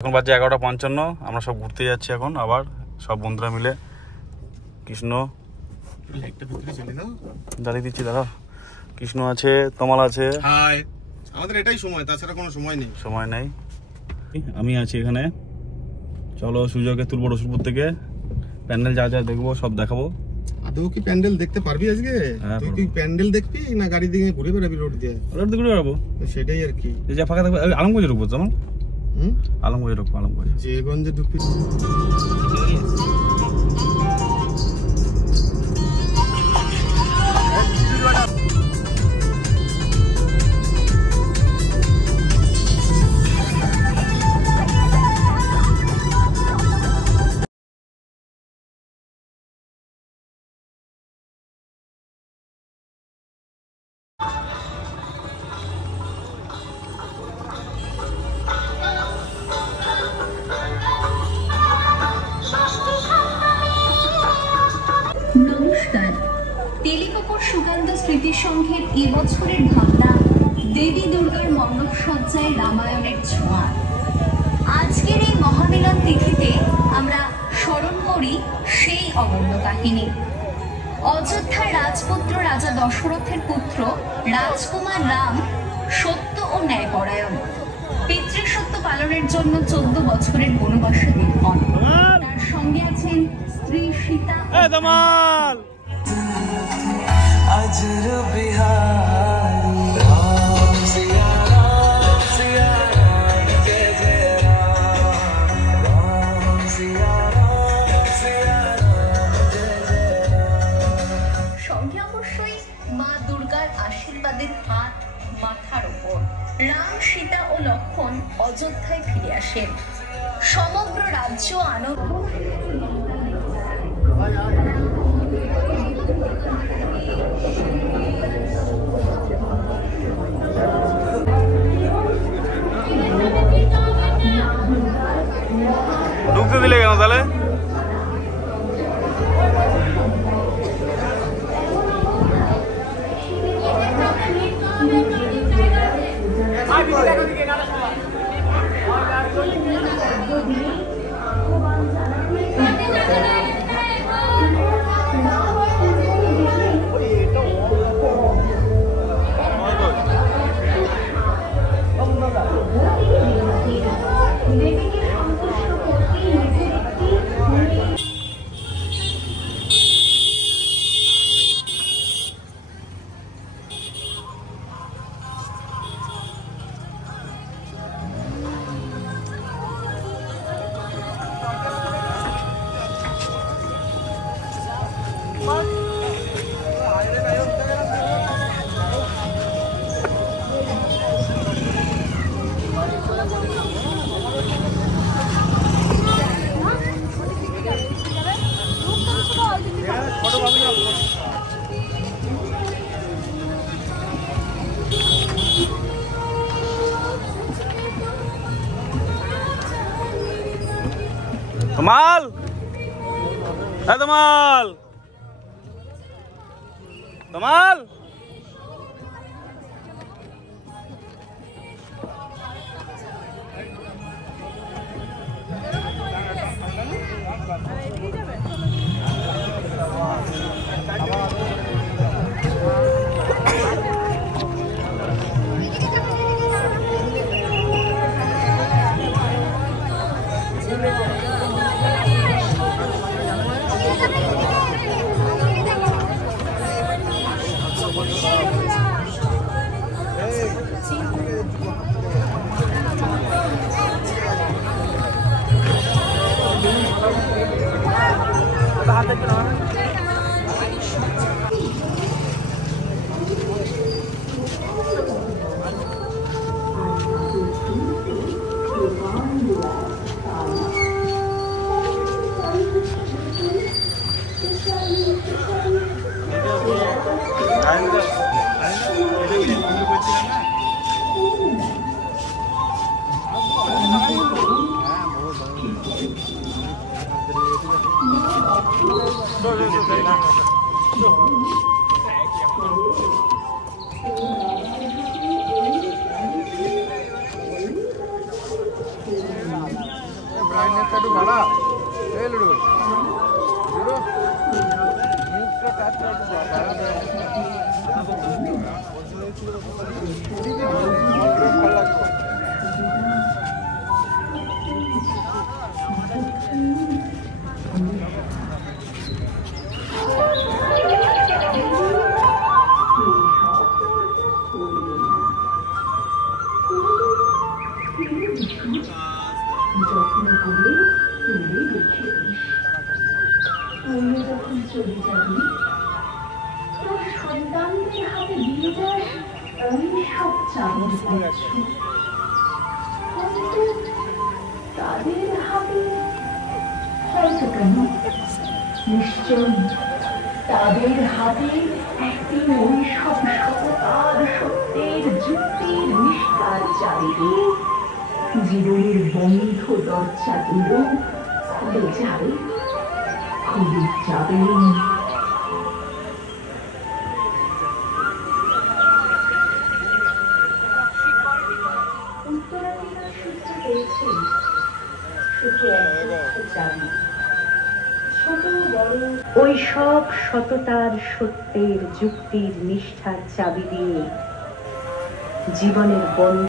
এখন বাজে 11:55। আমরা সব ঘুরতে যাচ্ছি এখন আবার সব বন্ধুরা মিলে। কৃষ্ণ দাঁড়িয়ে দিচ্ছি, দাঁড়া। কৃষ্ণ আছে, তমাল আছে। আমাদের এটাই সময়, তাছাড়া কোনো সময় নেই। সময় নেই। আমি আছি এখানে। চলো সুযোগে তুলবো রসুলপুর থেকে। প্যান্ডেল যা যা দেখবো সব দেখাবো। আদৌ কি প্যান্ডেল দেখতে পারবি আজকে? তুই কি প্যান্ডেল দেখবি না গাড়ি দিয়ে ঘুরে বেড়াবি রোড দিয়ে? রোড দিয়ে ঘুরে বেড়াবো, সেটাই আর কি। যা ফাঁকা থাকবে। আলমগঞ্জে ঢুকবো, যেমন আলমগঞ্জে ঢুকবো। আলমগঞ্জ যে গঞ্জে ঢুকবি। নমস্কার, তেলিকপুর সুকান্ত স্মৃতি সংঘের এবছরের ভাবনা দেবী দুর্গার মণ্ডপসজ্জায় রামায়ণের ছোঁয়া। আজকের এই মহামিলন তিথিতে আমরা স্মরণ করি সেই অমূল্য কাহিনী। অযোধ্যার রাজপুত্র রাজা দশরথের পুত্র রাজকুমার রাম সত্য ও ন্যায়পরায়ণ। পিতৃসত্য পালনের জন্য 14 বছরের বনবাসে নির্ভর। তার সঙ্গে আছেন স্ত্রী সীতা। সঙ্গে অবশ্যই মা দুর্গার আশীর্বাদের হাত মাথার ওপর। রাম, সীতা ও লক্ষ্মণ অযোধ্যায় ফিরে আসেন। সমগ্র রাজ্য আনন্দ। ঢুকতে দিলে কেন তাহলে? তমাল, তমাল, তমাল। সন্তানদের হাতে দিয়ে যায় ওই সব চাবল তাদের হাতে হয়তো কেন নিশ্চয় তাদের হাতে একদিন ওই সব সততার সত্যের যুক্তির নিষ্ঠার চারিতে জীবনের বন্ধ দরজাগুলো খুলে যাবে খুলে যাবে। উত্তরাধিকার সূত্রে পেয়েছি শুধু একমাত্র চাবি, ছোট বড় ওই সব সততার সত্যের যুক্তির নিষ্ঠার চাবি দিয়ে জীবনের বন্ধ